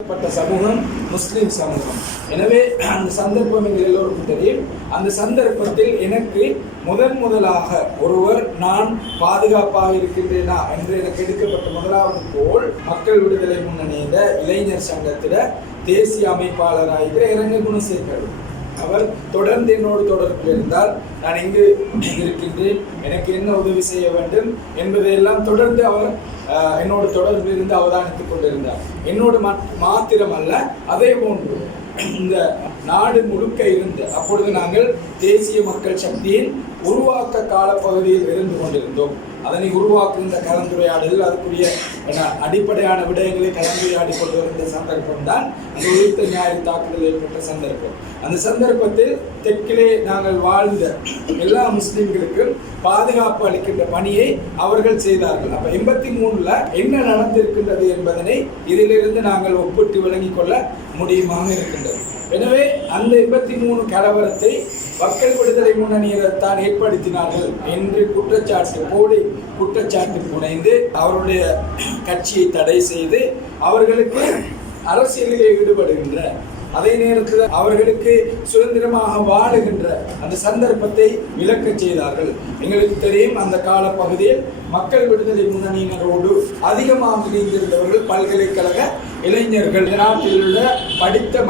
சமூகம் முஸ்லிம் சமூகம். எனவே அந்த சந்தர்ப்பம் எங்கள் எல்லோருக்கும் தெரியும். அந்த சந்தர்ப்பத்தில் எனக்கு முதலாக ஒருவர் நான் பாதுகாப்பாக இருக்கின்றேனா என்று எனக்கு எடுக்கப்பட்ட முதலாவது கோல் மக்கள் விடுதலை முன்னணியில இளைஞர் சங்கத்தில தேசிய அமைப்பாளராகிற இலங்கை குணசேகர். அவர் தொடர்ந்து என்னோடு தொடர்பில் இருந்தால் நான் இங்கு இருக்கின்றேன், எனக்கு என்ன உதவி செய்ய வேண்டும் என்பதையெல்லாம் தொடர்ந்து அவர் என்னோடு தொடர்பில் இருந்து அவதானித்துக் கொண்டிருந்தார். என்னோடு மாத்திரமல்ல, அதே போன்று இந்த நாடு முழுக்க இருந்து அப்பொழுது நாங்கள் தேசிய மக்கள் சக்தியின் உருவாக்க காலப்பகுதியில் இருந்து கொண்டிருந்தோம். அதனை உருவாக்குகின்ற கலந்துரையாடல், அதுக்குரிய அடிப்படையான விடயங்களை கலந்துரையாடி கொண்டு வந்த சந்தர்ப்பம் தான் அந்த உயிர்த்த ஞாயிறு தாக்குதல் ஏற்பட்ட சந்தர்ப்பம். அந்த சந்தர்ப்பத்தில் தெற்கிலே நாங்கள் வாழ்ந்த எல்லா முஸ்லிம்களுக்கும் பாதுகாப்பு அளிக்கின்ற பணியை அவர்கள் செய்தார்கள். அப்ப 83ல என்ன நடந்திருக்கின்றது என்பதனை இதிலிருந்து நாங்கள் ஒப்பிட்டு விளங்கிக் கொள்ள முடியுமாக இருக்கின்றது. எனவே அந்த 83 கலவரத்தை மக்கள் விடுதலை முன்னணியினர் தான் ஏற்படுத்தினார்கள் என்று குற்றச்சாட்டு புனைந்து அவருடைய கட்சியை தடை செய்து அவர்களுக்கு அரசியலிலே ஈடுபடுகின்ற, அதே நேரத்தில் அவர்களுக்கு சுதந்திரமாக வாழுகின்ற அந்த சந்தர்ப்பத்தை விலக்க செய்தார்கள். எங்களுக்கு தெரியும், அந்த கால பகுதியில் மக்கள் விடுதலை முன்னணியினரோடு அதிகமாக இணைந்திருந்தவர்கள் பல்கலைக்கழக இளைஞர்கள், நாட்டில் உள்ள படித்த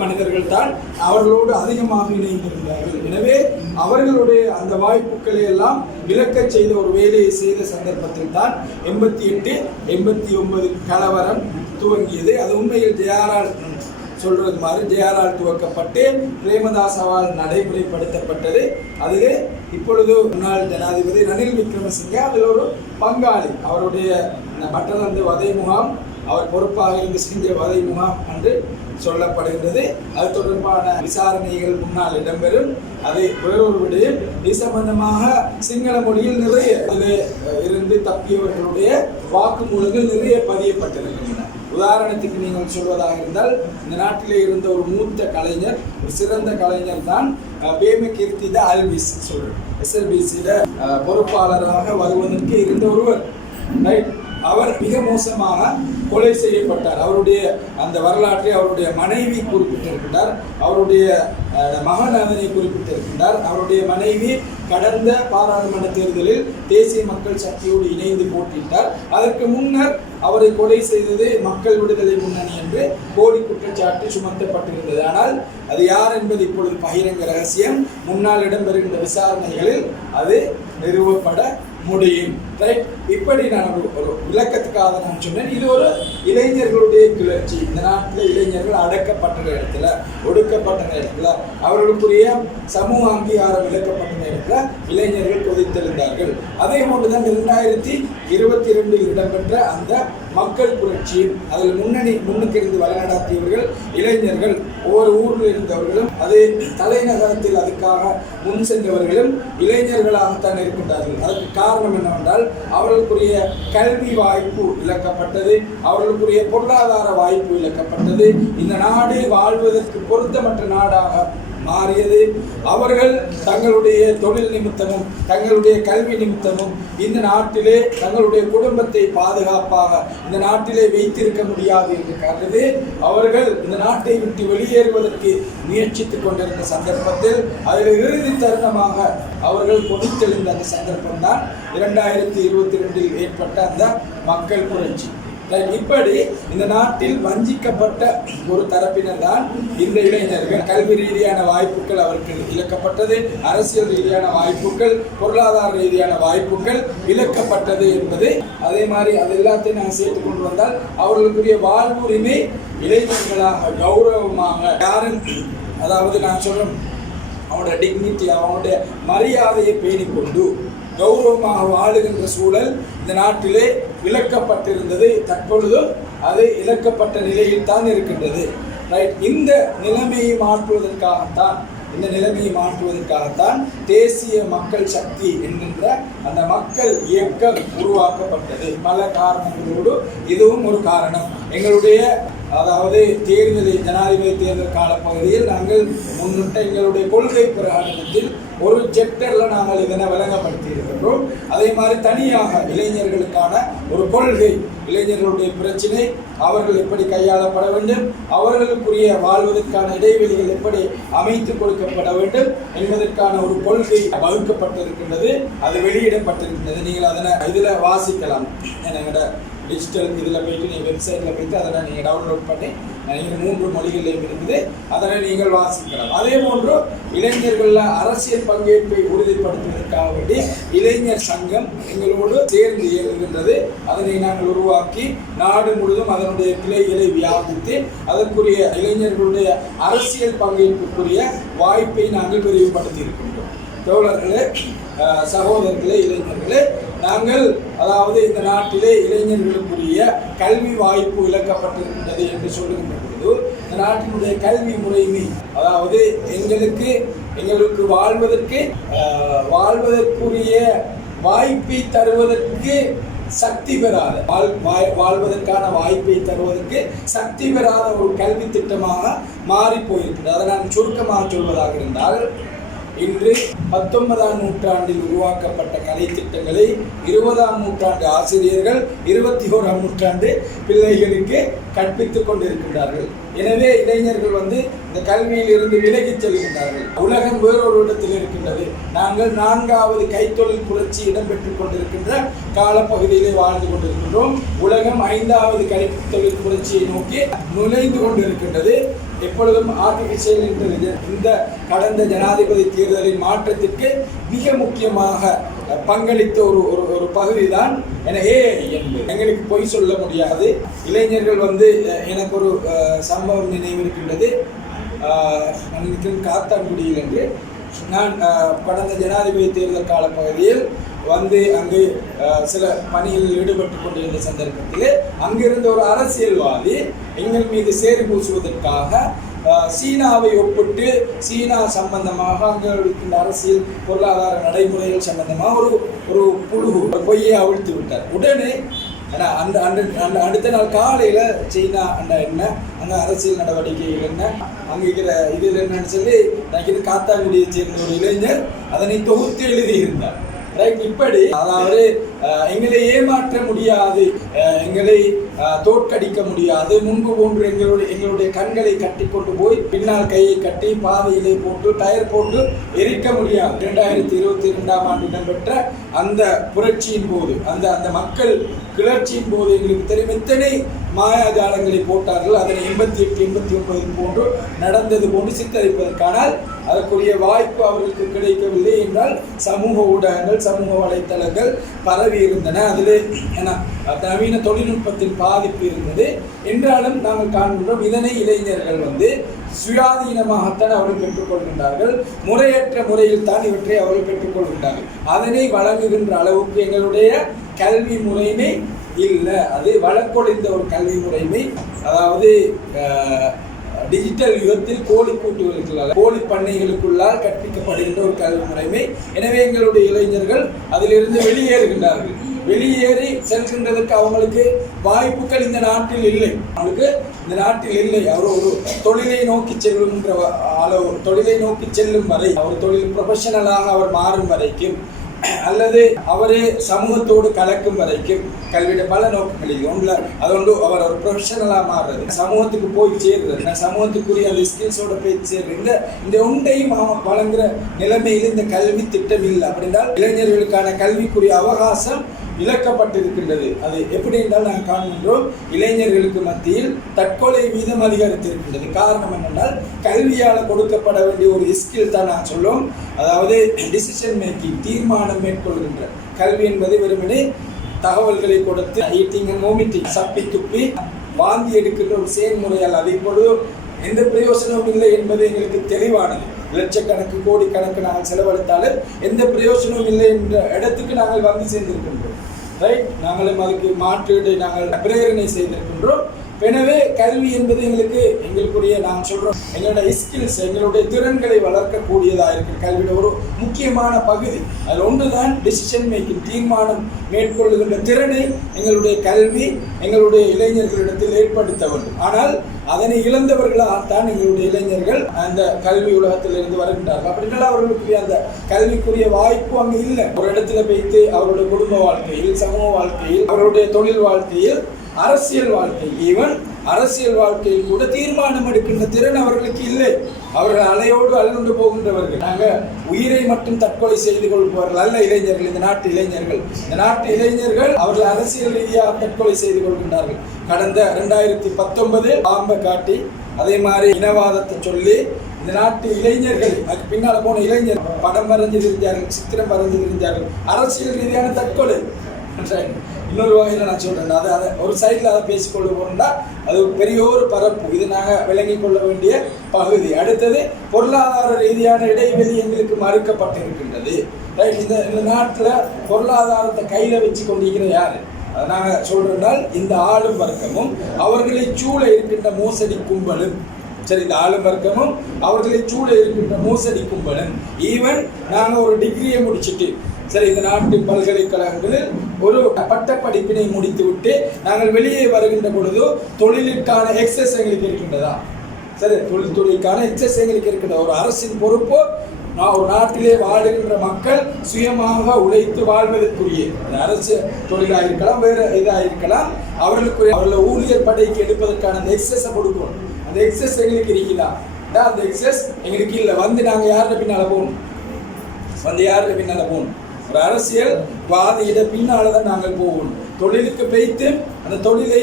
மனிதர்கள் தான் அவர்களோடு அதிகமாக இணைந்திருந்தார்கள். எனவே அவர்களுடைய அந்த வாய்ப்புகளை எல்லாம் விலக்க செய்த ஒரு வேலையை செய்த சந்தர்ப்பத்தில் தான் 88, 89 கலவரம் துவங்கியது. அது உண்மையில் ஜெயாரால் சொல்றது மாதிரி ஜெயாரால் துவக்கப்பட்டு பிரேமதாசவால் நடைமுறைப்படுத்தப்பட்டது. அதிலே இப்பொழுது முன்னாள் ஜனாதிபதி ரணில் விக்ரமசிங்கே அதில் ஒரு பங்காளி. அவருடைய பட்டணந்து வதை முகாம், அவர் பொறுப்பாக இருந்து செஞ்ச வதை முகாம் என்று சொல்லப்படுகின்றது. அது தொடர்பான விசாரணைகள் முன்னால் இடம்பெறும். அது வேறொரு விடயம். இது சம்பந்தமாக சிங்கள மொழியில் நிறைய அதில் இருந்து தப்பியவர்களுடைய வாக்குமூலங்கள் நிறைய பதியப்பட்டிருக்கின்றன. உதாரணத்துக்கு நீங்கள் சொல்வதாக இருந்தால், இந்த நாட்டிலே இருந்த ஒரு மூத்த கலைஞர், ஒரு சிறந்த கலைஞர் தான் பேமகீர்த்தித அல்பிஸ் சொல்றேன். SLBCல பொறுப்பாளராக வருவதற்கு இருந்த ஒருவர். அவர் மிக மோசமாக கொலை செய்யப்பட்டார். அவருடைய அந்த வரலாற்றை அவருடைய மனைவி குறிப்பிட்டிருக்கின்றார், அவருடைய மகன் அதனை குறிப்பிட்டிருக்கின்றார். அவருடைய மனைவி கடந்த பாராளுமன்ற தேர்தலில் தேசிய மக்கள் சக்தியோடு இணைந்து போட்டியிட்டார். அதற்கு முன்னர் அவரை கொலை செய்தது மக்கள் விடுதலை முன்னணி என்று போலி குற்றச்சாட்டு சுமத்தப்பட்டிருந்தது. ஆனால் அது யார் என்பது இப்பொழுது பகிரங்க ரகசியம். முன்னால் இடம்பெறுகின்ற விசாரணைகளில் அது நிறுவப்பட முடியும். இப்படி நான் ஒரு விளக்கத்துக்காக நான் சொன்னேன். இது ஒரு இளைஞர்களுடைய கிளர்ச்சி. இந்த நாட்டில் இளைஞர்கள் அடக்கப்பட்ட நேரத்தில், ஒடுக்கப்பட்ட நேரத்தில், அவர்களுக்குரிய சமூக அங்கீகாரம் இழக்கப்பட்ட நேரத்தில் இளைஞர்கள் கொதித்தெழுந்தார்கள். அதே போன்றுதான் 2022 இடம்பெற்ற அந்த மக்கள் புரட்சி, அதில் முன்னுக்கு இருந்து வழிநடாத்தியவர்கள் இளைஞர்கள், ஒவ்வொரு ஊரில் இருந்தவர்களும், அதே தலைநகரத்தில் அதுக்காக முன் சென்றவர்களும் இளைஞர்களாகத்தான் இருக்கின்றார்கள். அதற்கு காரணம் என்னவென்றால், அவர்களுக்குரிய கல்வி வாய்ப்பு இழக்கப்பட்டது, அவர்களுக்குரிய பொருளாதார வாய்ப்பு இழக்கப்பட்டது, இந்த நாடு வாழ்வதற்கு பொருத்தமற்ற நாடாக மாறியது. அவர்கள் தங்களுடைய தொழில் நிமித்தமும் தங்களுடைய கல்வி நிமித்தமும் இந்த நாட்டிலே தங்களுடைய குடும்பத்தை பாதுகாப்பாக இந்த நாட்டிலே வைத்திருக்க முடியாது என்று கருதி அவர்கள் இந்த நாட்டை விட்டு வெளியேறுவதற்கு முயற்சித்துக் கொண்டிருந்த சந்தர்ப்பத்தில் அதில் இறுதி தருணமாக அவர்கள் கொதித்தெழுந்த அந்த சந்தர்ப்பம் தான் 2022 ஏற்பட்ட அந்த மக்கள் புரட்சி. இப்படி இந்த நாட்டில் வஞ்சிக்கப்பட்ட ஒரு தரப்பினர் தான் இந்த இளைஞர்கள். கல்வி ரீதியான வாய்ப்புகள் அவருக்கு இழக்கப்பட்டது, அரசியல் ரீதியான வாய்ப்புகள், பொருளாதார ரீதியான வாய்ப்புகள் இழக்கப்பட்டது என்பது. அதே மாதிரி அது எல்லாத்தையும் நாங்கள் சேர்த்து கொண்டு வந்தால் அவர்களுக்குரிய வாழ்வுரிமை இளைஞர்களாக கௌரவமாக யாரும், அதாவது நான் சொல்றேன், அவனுடைய டிக்னிட்டி, அவனுடைய மரியாதையை பேணிக்கொண்டு கௌரவமாக வாழுகின்ற சூழல் இந்த நாட்டிலே இழக்கப்பட்டிருந்தது. தற்பொழுது அது இழக்கப்பட்ட நிலையில் தான் இருக்கின்றது. இந்த நிலைமையை மாற்றுவதற்காகத்தான் தேசிய மக்கள் சக்தி என்கின்ற அந்த மக்கள் இயக்கம் உருவாக்கப்பட்டது. பல காரணங்களோடு இதுவும் ஒரு காரணம். எங்களுடைய அதாவது ஜனாதிபதி தேர்தல் காலப்பகுதியில் நாங்கள் முன்னிட்ட எங்களுடைய கொள்கை பிரகடனத்தில் ஒரு செக்டர்ல நாங்கள் இதனை வழங்கப்படுத்தி இருக்கின்றோம். அதே மாதிரி தனியாக இளைஞர்களுக்கான ஒரு கொள்கை, இளைஞர்களுடைய பிரச்சனை, அவர்கள் எப்படி கையாளப்பட வேண்டும், அவர்களுக்குரிய வாழ்வதற்கான இடைவெளிகள் எப்படி அமைத்து கொடுக்கப்பட வேண்டும் என்பதற்கான ஒரு கொள்கை வகுக்கப்பட்டிருக்கின்றது. அது வெளியிடப்பட்டிருக்கின்றது. நீங்கள் அதனை இதில் வாசிக்கலாம். எங்களோட டிஜிட்டல் இதில் போயிட்டு நீங்கள் வெப்சைட்டில் போயிட்டு அதனை நீங்கள் டவுன்லோட் பண்ணி நீங்கள் 3 மொழிகளிலும் இருக்குது, அதனை நீங்கள் வாசிக்கலாம். அதே போன்று இளைஞர்களில் அரசியல் பங்கேற்பை உறுதிப்படுத்துவதற்காக வேண்டி இளைஞர் சங்கம் எங்களோடு சேர்ந்து இயங்குகின்றது. அதனை நாங்கள் உருவாக்கி நாடு முழுவதும் அதனுடைய கிளைகளை வியாபித்து அதற்குரிய இளைஞர்களுடைய அரசியல் பங்கேற்புக்குரிய வாய்ப்பை நாங்கள் விரிவுபடுத்தி இருக்கின்றோம். தோழர்களே, சகோதரர்களே, இளைஞர்களே, நாங்கள் அதாவது இந்த நாட்டிலே இளைஞர்களுக்குரிய கல்வி வாய்ப்பு இழக்கப்பட்டிருக்கின்றது என்று சொல்லுகின்ற பொழுது இந்த நாட்டினுடைய கல்வி முறைமை அதாவது எங்களுக்கு வாழ்வதற்குரிய வாய்ப்பை தருவதற்கு சக்தி பெறாத வாழ்வதற்கான வாய்ப்பை தருவதற்கு சக்தி பெறாத ஒரு கல்வி திட்டமாக மாறி போயிருக்கிறது. அதை நான் சுருக்கமாக சொல்வதாக இருந்தால், இன்று 19ஆம் நூற்றாண்டில் உருவாக்கப்பட்ட கலை திட்டங்களை 20ஆம் நூற்றாண்டு ஆசிரியர்கள் 21ஆம் நூற்றாண்டு பிள்ளைகளுக்கு கற்பித்துக் கொண்டிருக்கின்றார்கள். எனவே இளைஞர்கள் இந்த கல்வியில் இருந்து விலகிச் செல்கின்றார்கள். உலகம் வேறொரு இடத்தில் இருக்கின்றது. நாங்கள் 4வது கைத்தொழில் புரட்சி இடம்பெற்றுக் கொண்டிருக்கின்ற காலப்பகுதியிலே வாழ்ந்து கொண்டிருக்கின்றோம். உலகம் 5வது கைத்தொழில் புரட்சியை நோக்கி நுழைந்து கொண்டிருக்கின்றது. எப்பொழுதும் ஆர்டிபிஷியல் இன்டெலிஜென்ஸ் இந்த கடந்த ஜனாதிபதி தேர்தலின் மாற்றத்திற்கு மிக முக்கியமாக பங்களித்த ஒரு பகுதி தான் என்பது. எங்களுக்கு பொய் சொல்ல முடியாது. இளைஞர்கள் எனக்கு ஒரு சம்பவம் நினைவு இருக்கின்றது. காத்தான்குடியில் என்று நான் கடந்த ஜனாதிபதி தேர்தல் கால பகுதியில் அங்கு சில பணிகளில் ஈடுபட்டுக் கொண்டிருந்த சந்தர்ப்பத்தில் அங்கிருந்த ஒரு அரசியல்வாதி எங்கள் மீது சேறு பூசுவதற்காக சீனாவை ஒப்பிட்டு சீனா சம்பந்தமாக அங்கே இருக்கின்ற அரசியல் பொருளாதார நடைமுறைகள் சம்பந்தமாக ஒரு பொய்யை அவிழ்த்து விட்டார். உடனே அடுத்த நாள் காலையில் சீனா என்ன அங்கே அரசியல் நடவடிக்கைகள் என்ன அங்கே இருக்கிற இதில் என்னன்னு சொல்லி நான் காத்தாங்குடியை சேர்ந்த ஒரு இளைஞர் அதனை தொகுத்து எழுதியிருந்தார். ரைட், இப்படி அதாவது எங்களை ஏமாற்ற முடியாது, எங்களை தோற்கடிக்க முடியாது, முன்பு போன்று எங்களுடைய கண்களை கட்டி கொண்டு போய் பின்னால் கையை கட்டி பாதையிலே போட்டு டயர் போட்டு எரிக்க முடியாது. 2022ஆம் ஆண்டு இடம்பெற்ற அந்த புரட்சியின் போது அந்த மக்கள் கிளர்ச்சியின் போது எங்களுக்கு தெரியும் எத்தனை மாயாஜாலங்களை போட்டார்கள். அதனை 88, 89 போன்று நடந்தது போன்று சித்தரிப்பதற்கானால் அதற்குரிய வாய்ப்பு அவர்களுக்கு கிடைக்கவில்லை என்றால் சமூக ஊடகங்கள், சமூக வலைத்தளங்கள் பரவி இருந்தன. அதிலே நவீன தொழில்நுட்பத்தின் பாதிப்பு இருந்தது. என்றாலும் நாங்கள் காண்கின்றோம் இதனை இளைஞர்கள் சுயாதீனமாகத்தான் அவர்கள் பெற்றுக்கொள்கின்றார்கள். முறையற்ற முறையில் தான் இவற்றை அவர்கள் பெற்றுக்கொள்கின்றார்கள். அதனை வழங்குகின்ற அளவுக்கு எங்களுடைய கல்வி முறைமை இல்லை. அது வழக்கொழிந்த ஒரு கல்வி முறைமை. அதாவது டிஜிட்டல் யுகத்தில் கோழி கூட்டுகளுக்குள்ளால் கோழி பண்ணைகளுக்குள்ளால் கற்பிக்கப்படுகின்ற ஒரு கல்வி முறைமை. எனவே எங்களுடைய இளைஞர்கள் அதிலிருந்து வெளியேறுகின்றார்கள். வெளியேறி செல்கின்றதற்கு அவங்களுக்கு வாய்ப்புகள் இந்த நாட்டில் இல்லை. அவங்களுக்கு இந்த நாட்டில் இல்லை. அவர் ஒரு தொழிலை நோக்கி செல்கின்ற அளவு, தொழிலை நோக்கி செல்லும் வரை, அவர் தொழில் ப்ரொஃபஷனலாக அவர் மாறும் வரைக்கும் அல்லது அவரே சமூகத்தோடு கலக்கும் வரைக்கும் கல்வியோட பல நோக்கங்களில் ஒன்று அவர் ஒரு ப்ரொஃபஷனலாக மாறுறது, சமூகத்துக்கு போய் சேர்றது, சமூகத்துக்குரிய அந்த ஸ்கில்ஸோட போய் சேர்றது, இந்த ஒன்றையும் வழங்குற நிலைமையில் இந்த கல்வி திட்டம் இல்லை. அப்படின்றால் இளைஞர்களுக்கான கல்விக்குரிய அவகாசம் இழக்கப்பட்டிருக்கின்றது. அது எப்படி என்றால் நாங்கள் காண்கின்றோம் இளைஞர்களுக்கு மத்தியில் தற்கொலை வீதம் அதிகரித்திருக்கின்றது. காரணம் என்னென்றால் கல்வியால் கொடுக்கப்பட வேண்டிய ஒரு ஸ்கில் தான் நான் சொல்லுவோம். அதாவது டிசிஷன் மேக்கிங், தீர்மானம் மேற்கொள்கின்ற கல்வி என்பது வெறுமனே தகவல்களை கொடுத்து ஈட்டிங் அண்ட் வாமிட்டிங், சப்பி துப்பி வாந்தி எடுக்கின்ற ஒரு செயல்முறையால் அதை பொழுது எந்த பிரயோசனமும் இல்லை என்பது எங்களுக்கு தெளிவானது. லட்சக்கணக்கு கோடிக்கணக்கு நாங்கள் செலவழித்தாலும் எந்த பிரயோசனமும் இல்லை என்ற இடத்துக்கு நாங்கள் சேர்ந்திருக்கின்றோம். ரைட், நாங்களும் அதுக்கு மாற்றீடு நாங்கள் பிரேரணை செய்திருக்கின்றோம். எனவே கல்வி என்பது எங்களுக்குரிய நான் சொல்றோம் எங்களுடைய ஸ்கில்ஸ், எங்களுடைய திறன்களை வளர்க்கக்கூடியதாக இருக்கிற கல்வியோட ஒரு முக்கியமான பகுதி. அதில் ஒன்றுதான் டிசிஷன் மேக்கிங், தீர்மானம் மேற்கொள்ளுகின்ற திறனை எங்களுடைய கல்வி எங்களுடைய இளைஞர்களிடத்தில் ஏற்படுத்த வேண்டும். ஆனால் அதனை இழந்தவர்களாகத்தான் எங்களுடைய இளைஞர்கள் அந்த கல்வி உலகத்தில் இருந்து வருகின்றார்கள். அப்படின்னால அவர்களுக்கு அந்த கல்விக்குரிய வாய்ப்பு அங்கு இல்லை. ஒரு இடத்துல வைத்து அவருடைய குடும்ப வாழ்க்கையில், சமூக வாழ்க்கையில், அவருடைய தொழில் வாழ்க்கையில், அரசியல் வாழ்க்கை, ஈவன் அரசியல் வாழ்க்கையில் கூட தீர்மானம் எடுக்கின்ற திறன் அவர்களுக்கு இல்லை. அவர்கள் அலையோடு அழுந்து போகின்றவர்கள். நாங்கள் உயிரை மட்டும் தற்கொலை செய்து கொள்பவர்கள் அல்ல இளைஞர்கள். இந்த நாட்டு இளைஞர்கள் அவர்கள் அரசியல் ரீதியாக தற்கொலை செய்து கொள்கின்றார்கள். கடந்த 2019 பாம்பை காட்டி அதே மாதிரி இனவாதத்தை சொல்லி இந்த நாட்டு இளைஞர்கள், அதுக்கு பின்னால் போன இளைஞர் படம் வரைஞ்சு தெரிஞ்சார்கள், சித்திரம் வரைஞ்சு தெரிஞ்சார்கள், அரசியல் ரீதியான தற்கொலை. இன்னொரு வகையில் நான் சொல்றேன், அதை ஒரு சைடில் அதை பேசிக்கொள்ள போறோம்னா அது பெரிய ஒரு பரப்பு. இது நாங்கள் விளங்கிக் கொள்ள வேண்டிய பகுதி. அடுத்தது பொருளாதார ரீதியான இடைவெளி எங்களுக்கு மறுக்கப்பட்டிருக்கின்றது. இந்த நாட்டில் பொருளாதாரத்தை கையில் வச்சு கொண்டிருக்கிற யாரு? அதை நாங்கள் சொல்றோம்னால் இந்த ஆளும் வர்க்கமும் அவர்களை சூழ இருக்கின்ற மோசடி கும்பலும். சரி, இந்த ஆளும் வர்க்கமும் அவர்களை சூழ இருக்கின்ற மோசடி கும்பலும். ஈவன் நாங்கள் ஒரு டிகிரியை முடிச்சுட்டு சரி இந்த நாட்டு பல்கலைக்கழகங்களில் ஒரு பட்ட படிப்பினை முடித்து விட்டு நாங்கள் வெளியே வருகின்ற பொழுது தொழிலுக்கான எக்ஸஸ் எங்களுக்கு இருக்கின்றதா? சரி, தொழிலுக்கான எக்ஸஸ் எங்களுக்கு இருக்கின்ற ஒரு அரசின் பொறுப்போ ஒரு நாட்டிலே வாழுகின்ற மக்கள் சுயமாக உழைத்து வாழ்வதற்குரிய அரசு தொழிலாக இருக்கலாம், வேறு இதாக இருக்கலாம், அவர்களை ஊழியர் படைக்கு எடுப்பதற்கான அந்த எக்ஸஸை கொடுக்கணும். அந்த எக்ஸஸ் எங்களுக்கு இருக்குதா? அந்த எக்ஸஸ் எங்களுக்கு இல்லை. நாங்கள் யார்கிட்ட பின்னால் போகணும்? ஒரு அரசியல் வாதியிட பின்னால தான் நாங்கள் போகணும். தொழிலுக்கு வைத்து அந்த தொழிலை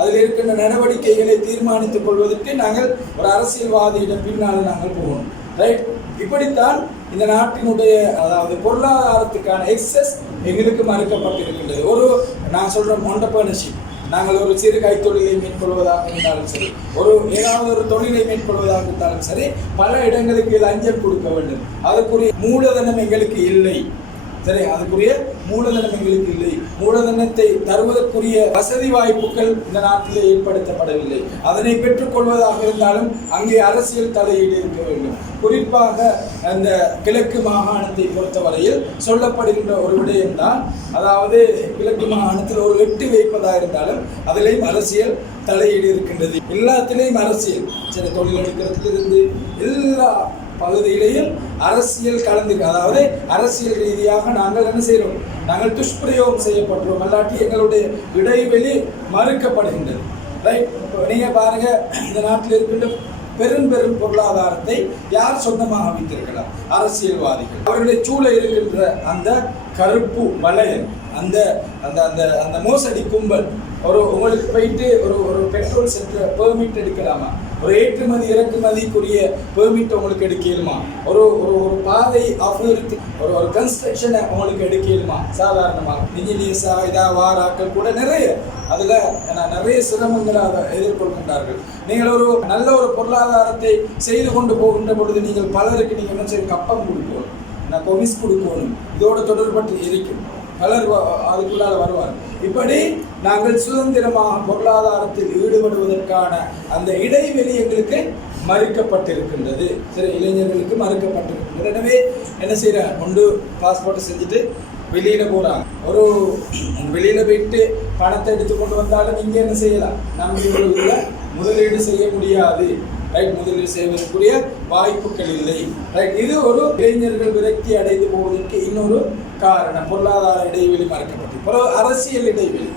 அதில் இருக்கின்ற நடவடிக்கைகளை தீர்மானித்துக் கொள்வதற்கு நாங்கள் ஒரு அரசியல்வாதியிடம் பின்னால் நாங்கள் போகணும். ரைட்? இப்படித்தான் இந்த நாட்டினுடைய அதாவது பொருளாதாரத்துக்கான எக்ஸஸ் எங்களுக்கு மறுக்கப்பட்டிருக்கின்றது. நான் சொல்றேன் என்டர்பிரனர்ஷிப், நாங்கள் ஒரு சிறு கைத்தொழிலை மேற்கொள்வதாக இருந்தாலும் சரி, ஏதாவது ஒரு தொழிலை மேற்கொள்வதாக இருந்தாலும் சரி, பல இடங்களுக்கு லஞ்சம் கொடுக்க வேண்டும். அதுக்குரிய மூலதனம் எங்களுக்கு இல்லை. சரி, அதுக்குரிய மூலதனம் எங்களுக்கு இல்லை. மூலதனத்தை தருவதற்குரிய வசதி வாய்ப்புகள் இந்த நாட்டிலே ஏற்படுத்தப்படவில்லை. அதனை பெற்றுக்கொள்வதாக இருந்தாலும் அங்கே அரசியல் தலையீடு இருக்க வேண்டும். குறிப்பாக அந்த கிழக்கு மாகாணத்தை பொறுத்தவரையில் சொல்லப்படுகின்ற ஒரு விடயம்தான், அதாவது கிழக்கு மாகாணத்தில் ஒரு வெட்டி வைப்பதாக இருந்தாலும் அதிலேயும் அரசியல் தலையீடு இருக்கின்றது. எல்லாத்திலையும் அரசியல். சரி, தொழில் எடுக்கிறதுக்கு எல்லா பகுதியிலையும் அரசியல் கலந்திருக்கு. அதாவது அரசியல் ரீதியாக நாங்கள் என்ன செய்கிறோம்? நாங்கள் துஷ்பிரயோகம் செய்யப்படுறோம். அல்லாட்டி எங்களுடைய இடைவெளி மறுக்கப்படுகின்றது. ரைட்? நீங்கள் பாருங்க, இந்த நாட்டில் இருக்கின்ற பெரும் பொருளாதாரத்தை யார் சொந்தமாக வைத்திருக்கலாம்? அரசியல்வாதிகள். அவர்களை சூழ இருக்கின்ற அந்த கருப்பு வளையல், அந்த அந்த அந்த அந்த மோசடி கும்பல். உங்களுக்கு போயிட்டு ஒரு பெட்ரோல் சென்டர் பெர்மிட் எடுக்கலாமா? ஒரு ஏற்றுமதி இறக்குமதிக்குரிய பெர்மிட் உங்களுக்கு எடுக்கலுமா? ஒரு பாதை அபிவிருத்தி, ஒரு கன்ஸ்ட்ரக்ஷனை உங்களுக்கு எடுக்கலுமா? சாதாரணமாக இன்ஜினியர்ஸா வாராக்கள் கூட நிறைய சிரமங்களை எதிர்கொள்கின்றார்கள். நீங்கள் ஒரு நல்ல ஒரு பொருளாதாரத்தை செய்து கொண்டு போகின்ற பொழுது நீங்கள் பலருக்கு நீங்கள் என்ன செய்ய கப்பம் கொடுக்கணும், கொமிஸ் கொடுக்கணும், இதோட தொடர்பட்டு இருக்கும். பலர் அதுக்குள்ளால வருவார். இப்படி நாங்கள் சுதந்திரமாக பொருளாதாரத்தில் ஈடுபடுவதற்கான அந்த இடைவெளி எங்களுக்கு மறுக்கப்பட்டிருக்கின்றது. சரி, இளைஞர்களுக்கு மறுக்கப்பட்டிருக்கின்றது. எனவே என்ன செய்யறாங்க? ஒன்று பாஸ்போர்ட்டை செஞ்சுட்டு வெளியில போறாங்க. வெளியில போயிட்டு பணத்தை எடுத்து கொண்டு வந்தாலும் இங்கே என்ன செய்யலாம்? நம்ம முதலீடு செய்ய முடியாது. ரைட்? முதலீடு செய்வதற்குரிய வாய்ப்புகள் இல்லை. ரைட்? இது ஒரு இளைஞர்கள் விரக்தி அடைந்து போவதற்கு இன்னொரு காரணம். பொருளாதார இடைவெளி மறுக்கப்பட்டு அரசியல் இடைவெளி.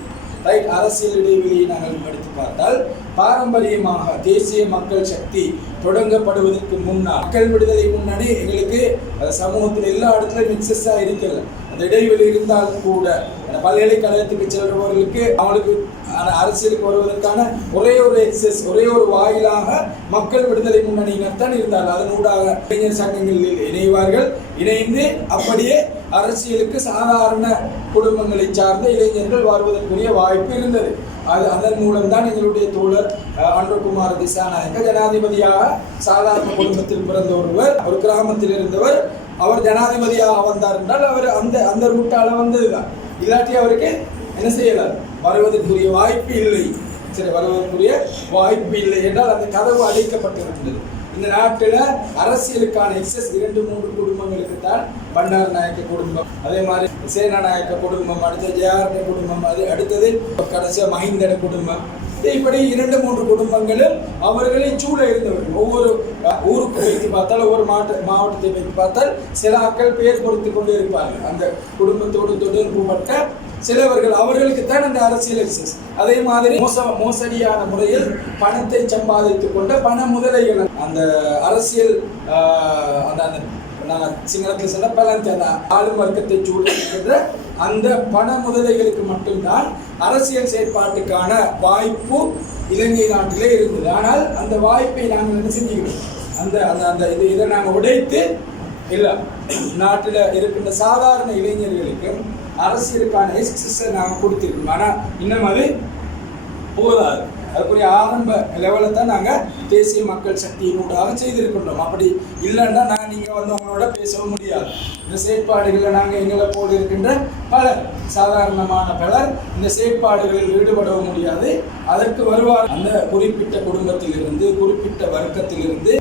ரைட்? அரசியல் இடைவெளியை நாங்கள் எடுத்து பார்த்தால், பாரம்பரியமாக தேசிய மக்கள் சக்தி தொடங்கப்படுவதற்கு முன்னால், மக்கள் விடுதலை முன்னணி எங்களுக்கு சமூகத்தில் எல்லா இடத்துலையும் எக்ஸஸாக இருக்கிறது. அந்த இடைவெளி இருந்தாலும் கூட பல்கலைக்கழகத்துக்கு செல்பவர்களுக்கு அவங்களுக்கு அரசியலுக்கு வருவதற்கான ஒரே ஒரு வாயிலாக மக்கள் விடுதலை முன்னணியினர் தான் இருந்தார்கள். அதனூடாக இளைஞர் சங்கங்களில் இணைவார்கள். இணைந்து அப்படியே அரசியலுக்கு சாதாரண குடும்பங்களை சார்ந்த இளைஞர்கள் வருவதற்குரிய வாய்ப்பு இருந்தது. அதன் மூலம்தான் எங்களுடைய தோழர் அன்றகுமார் திசாநாயக்க ஜனாதிபதியாக சாதாரண குடும்பத்தில் பிறந்த ஒருவர், ஒரு கிராமத்தில் இருந்தவர், அவர் ஜனாதிபதியாக வந்தார் என்றால் அவர் அந்த ரூட்டால வந்ததுதான். இல்லாட்டி அவருக்கு என்ன செய்யலாம்? வருவதற்குரிய வாய்ப்பு இல்லை. சரி வருவதற்குரிய வாய்ப்பு இல்லை என்றால் அந்த கதவு அடைக்கப்பட்டிருக்கிறது. இந்த நாட்டில் அரசியலுக்கான எக்ஸஸ் 2-3 குடும்பங்களுக்கு தான் பண்டார் நாயக்க குடும்பம், அதே மாதிரி சேனாநாயக்க குடும்பம், அடுத்த ஜெயாரண்ய குடும்பம், அது அடுத்தது கடைசியாக மஹிந்தன குடும்பம். இப்படி 2-3 குடும்பங்களும் அவர்களை சூழ இருந்தவர்கள். ஒவ்வொரு ஊருக்கு வைத்து பார்த்தால், ஒவ்வொரு மாவட்டத்தை வைத்து பார்த்தால் சில ஆட்கள் பெயர் கொடுத்து கொண்டு இருப்பார்கள். அந்த குடும்பத்தோடு தொடர்புபட்ட சிலவர்கள், அவர்களுக்கு தான் அந்த அரசியல் எக்ஸஸ். அதே மாதிரி மோசடியான முறையில் பணத்தை சம்பாதித்துக் கொண்ட பண முதலைகள், அந்த அரசியல் அந்த நாங்கள் சிங்களத்தில் சொன்ன பலன் ஆளும் வர்க்கத்தை சூழ்நிலை அந்த பண முதலைகளுக்கு மட்டும்தான் அரசியல் செயற்பாட்டுக்கான வாய்ப்பு இலங்கை நாட்டிலே இருந்தது. ஆனால் அந்த வாய்ப்பை நாங்கள் என்ன செஞ்சுக்கிறோம், அந்த அந்த இதை நாங்கள் உடைத்து இல்லை நாட்டில் இருக்கின்ற சாதாரண இளைஞர்களுக்கும் அரசியலுக்கான எக்ஸஸை நாங்கள் கொடுத்துருக்கோம். ஆனால் இன்னும் அது போதாது. அதுக்குரிய ஆரம்ப லெவலில் தான் நாங்கள் தேசிய மக்கள் சக்தியினூடாக செய்திருக்கின்றோம். அப்படி இல்லைன்னா நீங்கள் வந்து அவங்களோட பேசவும் முடியாது. இந்த செயற்பாடுகளில் நாங்கள் எங்களை போல் இருக்கின்ற பலர், சாதாரணமான பலர் இந்த செயற்பாடுகளில் ஈடுபடவும் முடியாது. அதற்கு வருவார் அந்த குறிப்பிட்ட குடும்பத்திலிருந்து, குறிப்பிட்ட வர்க்கத்திலிருந்து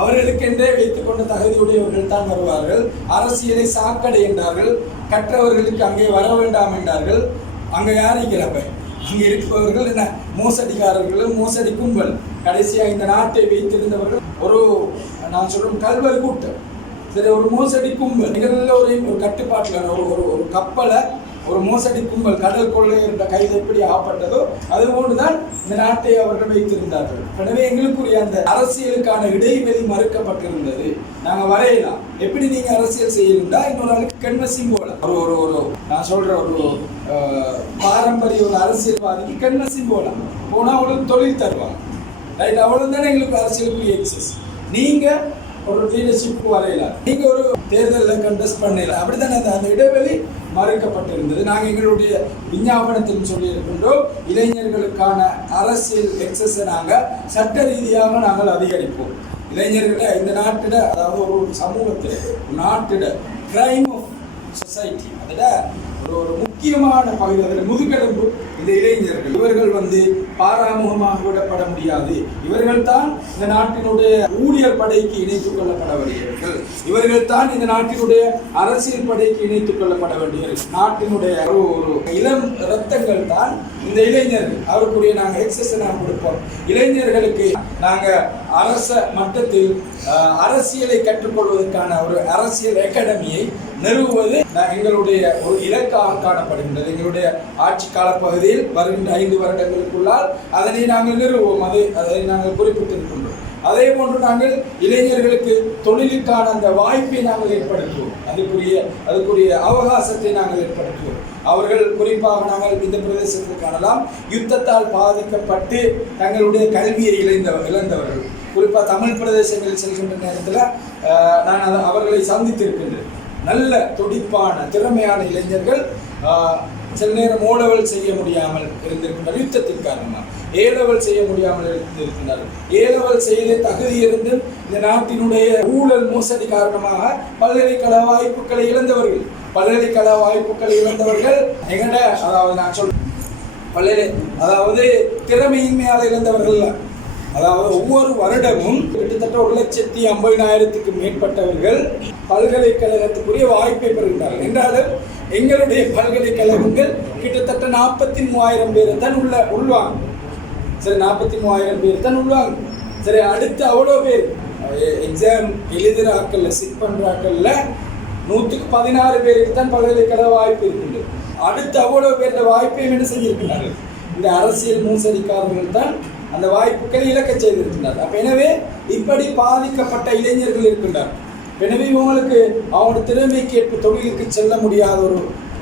அவர்களுக்கென்றே வைத்துக்கொண்ட தகுதியுடையவர்கள் தான் வருவார்கள். அரசியலை சாக்கடை என்றார்கள். கற்றவர்களுக்கு அங்கே வர வேண்டாம் என்றார்கள். அங்கே யாரைக்கிறப்ப அங்கே இருப்பவர்கள் என்ன மோசடிக்காரர்களும் மோசடி கும்பல். கடைசியாக இந்த நாட்டை வைத்திருந்தவர்கள் ஒரு நான் சொல்லும் கல்வர் கூட்டம், சரி ஒரு மோசடி கும்பல். எல்லோரையும் ஒரு கட்டுப்பாட்டில் ஒரு கப்பலை ஒரு மோசடி கும்பல் கடல் கொள்ளையர்கிட்ட கைது எப்படி ஆப்பட்டதோ அதுபோன்று தான் இந்த நாட்டை அவர்கள் வைத்திருந்தார்கள். எனவே எங்களுக்குரிய அந்த அரசியலுக்கான இடைவெளி மறுக்கப்பட்டிருந்தது. நாங்கள் வரையலாம். எப்படி நீங்கள் அரசியல் செய்யணும்னா இன்னொரு ஆளுக்கு கன்வென்சிங் போல ஒரு நான் சொல்ற ஒரு பாரம்பரிய ஒரு அரசியல்வாதிக்கு கன்வென்சிங் போகலாம். போனால் அவங்களுக்கு தொழில் தருவாங்க. ரைட், அவ்வளவு தானே எங்களுக்கு அரசியலுக்குரிய எக்ஸஸ். நீங்கள் ஒரு லீடர்ஷிப் வரையலாம், நீங்கள் ஒரு தேர்தலில் கண்டெஸ்ட் பண்ணலாம். அப்படித்தானே அந்த இடைவெளி மறுக்கப்பட்டிருந்தது. நாங்கள் எங்களுடைய விஞ்ஞாபனத்தில் சொல்லியிருக்கின்றோம், இளைஞர்களுக்கான அரசியல் எக்ஸஸை நாங்கள் சட்ட ரீதியாக நாங்கள் அதிகரிப்போம். இளைஞர்களை இந்த நாட்டிட, அதாவது ஒரு சமூகத்தில் நாட்டிட கிரைம் ஆஃப் சொசைட்டி, அதில் ஒரு முக்கியமான பகுதி, அதில் முதுகெலும்பு இந்த இளைஞர்கள். இவர்கள் வந்து பாராமுகமாக விடப்பட முடியாது. இவர்கள் தான் இந்த நாட்டினுடைய ஊழியர் படைக்கு இணைத்துக் கொள்ளப்பட வேண்டியவர்கள். இவர்கள் தான் இந்த நாட்டினுடைய அரசியல் படைக்கு இணைத்துக் கொள்ளப்பட வேண்டியவர்கள். நாட்டினுடைய ஒரு இளம் ரத்தங்கள் தான் இந்த இளைஞர்கள். அவருக்குரிய நாங்கள் எக்ஸஸ் நாங்கள் கொடுப்போம். இளைஞர்களுக்கு நாங்கள் அரச மட்டத்தில் அரசியலை கற்றுக்கொள்வதற்கான ஒரு அரசியல் அகாடமியை நிறுவுவது எங்களுடைய ஒரு இலக்காக காணப்படுகின்றது. எங்களுடைய ஆட்சி கால பகுதியில் வருகின்ற 5 வருடங்களுக்குள்ளால் அதனை நாங்கள் நிறுவுவோம். அதை நாங்கள் குறிப்பிட்டிருக்கின்றோம். அதே போன்று நாங்கள் இளைஞர்களுக்கு தொழிலுக்கான அந்த வாய்ப்பை நாங்கள் ஏற்படுத்துவோம். அதுக்குரிய அவகாசத்தை நாங்கள் ஏற்படுத்துவோம். அவர்கள் குறிப்பாக நாங்கள் இந்த பிரதேசத்தில் காணலாம், யுத்தத்தால் பாதிக்கப்பட்டு தங்களுடைய கல்வியை இழந்தவர்கள், குறிப்பாக தமிழ் பிரதேசங்களில் செல்கின்ற நேரத்தில் நான் அவர்களை சந்தித்திருக்கின்றேன். நல்ல துடிப்பான திறமையான இளைஞர்கள் சில நேரம் ஓலவல் செய்ய முடியாமல் இருந்திருக்கின்றனர். யுத்தத்தின் காரணமாக ஏலவல் செய்ய முடியாமல் இருந்திருக்கின்றனர். ஏலவல் செய்த தகுதி இருந்து இந்த நாட்டினுடைய ஊழல் மோசடி காரணமாக பல்கலைக்கழக வாய்ப்புகளை இழந்தவர்கள், எங்கட அதாவது நான் சொல்றேன் அதாவது திறமையின்மையால் இழந்தவர்கள். அதாவது ஒவ்வொரு வருடமும் கிட்டத்தட்ட 1,50,000க்கு மேற்பட்டவர்கள் பல்கலைக்கழகத்துக்குரிய வாய்ப்பை பெறுகின்றார்கள். என்றாலும் எங்களுடைய பல்கலைக்கழகங்கள் கிட்டத்தட்ட 43,000 பேரை தான் உள்வாங்க. சரி, 43,000 பேர் தான் உள்வாங்க. சரி, அடுத்து அவ்வளோ பேர் எக்ஸாம் எழுதுறாக்கள்ல சிட் பண்றாக்கள்ல 116 பேருக்கு தான் பல்கலைக்கழக வாய்ப்பு இருக்கின்றது. அடுத்து அவ்வளோ பேருடைய வாய்ப்பையும் என்ன செஞ்சிருக்கிறார்கள், இந்த அரசியல் மோசடிக்காரர்கள் தான் அந்த வாய்ப்புகளை இழக்க செய்திருக்கின்றார். அப்ப எனவே இப்படி பாதிக்கப்பட்ட இளைஞர்கள் இருக்கின்றார். எனவே இவங்களுக்கு அவங்களோட திறமைக்கு ஏற்ப தொழிலுக்கு செல்ல முடியாத ஒரு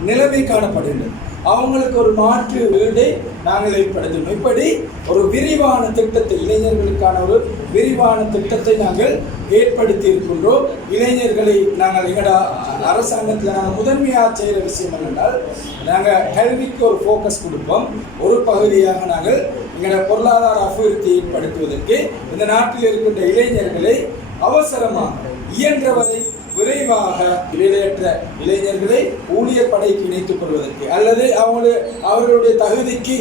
நிலைமை காணப்படுகின்றது. அவங்களுக்கு ஒரு மாற்று வீடை நாங்கள் ஏற்படுத்தணும். இப்படி ஒரு விரிவான திட்டத்தை, இளைஞர்களுக்கான ஒரு விரிவான திட்டத்தை நாங்கள் ஏற்படுத்தி இருக்கின்றோம். இளைஞர்களை நாங்கள் எங்களோட அரசாங்கத்தில் நாங்கள் முதன்மையாக செய்கிற விஷயம் என்னென்றால், நாங்கள் கல்விக்கு ஒரு ஃபோக்கஸ் கொடுப்போம். ஒரு பகுதியாக நாங்கள் எங்களோட பொருளாதார அபிவிருத்தியை ஏற்படுத்துவதற்கு இந்த நாட்டில் இருக்கின்ற இளைஞர்களை அவசரமாக இயன்றவரை விரைவாக வேலையற்ற இளைஞர்களை ஊழியர் படைக்கு இணைத்துக் கொள்வதற்கு அல்லது அவர்களுடைய தகுதிக்கு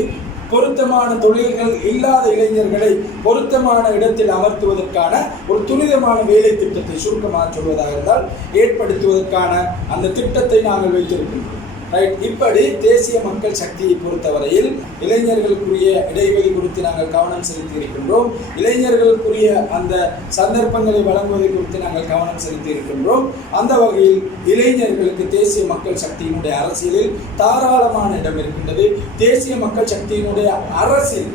பொருத்தமான தொழில்கள் இல்லாத இளைஞர்களை பொருத்தமான இடத்தில் அமர்த்துவதற்கான ஒரு துரிதமான வேலை திட்டத்தை சுருக்கமாக சொல்வதாக இருந்தால் ஏற்படுத்துவதற்கான அந்த திட்டத்தை நாங்கள் வைத்திருக்கின்றோம். ரைட். இப்படி தேசிய மக்கள் சக்தியை பொறுத்தவரையில் இளைஞர்களுக்குரிய இடைவெளி குறித்து நாங்கள் கவனம் செலுத்தி இருக்கின்றோம். இளைஞர்களுக்குரிய அந்த சந்தர்ப்பங்களை வழங்குவதை குறித்து நாங்கள் கவனம் செலுத்தி இருக்கின்றோம். அந்த வகையில் இளைஞர்களுக்கு தேசிய மக்கள் சக்தியினுடைய அரசியலில் தாராளமான இடம் இருக்கின்றது. தேசிய மக்கள் சக்தியினுடைய அரசியல்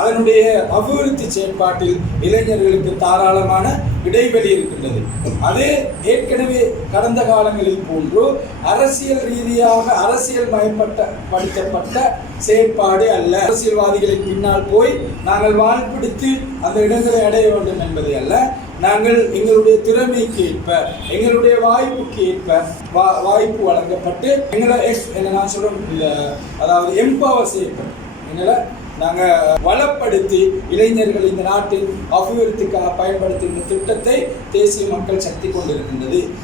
அதனுடைய அபிவிருத்தி செயற்பாட்டில் இளைஞர்களுக்கு தாராளமான இடைவெளி இருக்கின்றது. அது ஏற்கனவே கடந்த காலங்களில் போன்று அரசியல் ரீதியாக அரசியல் மயப்படுத்தப்பட்ட செயற்பாடு அல்ல. அரசியல்வாதிகளின் பின்னால் போய் நாங்கள் வாழ்பிடித்து அந்த இடங்களை அடைய வேண்டும் என்பது அல்ல. நாங்கள் எங்களுடைய திறமைக்கு ஏற்ப எங்களுடைய வாய்ப்புக்கு ஏற்ப வாய்ப்பு வழங்கப்பட்டு எங்களை நான் சொல்றேன், அதாவது எம்பவர் செய்யப்படும் எங்களை நாங்கள் வளப்படுத்தி இளைஞர்கள் இந்த நாட்டின் அபிவிருத்திக்காக பயன்படுத்துகின்ற திட்டத்தை தேசிய மக்கள் சக்தி கொண்டிருக்கின்றது.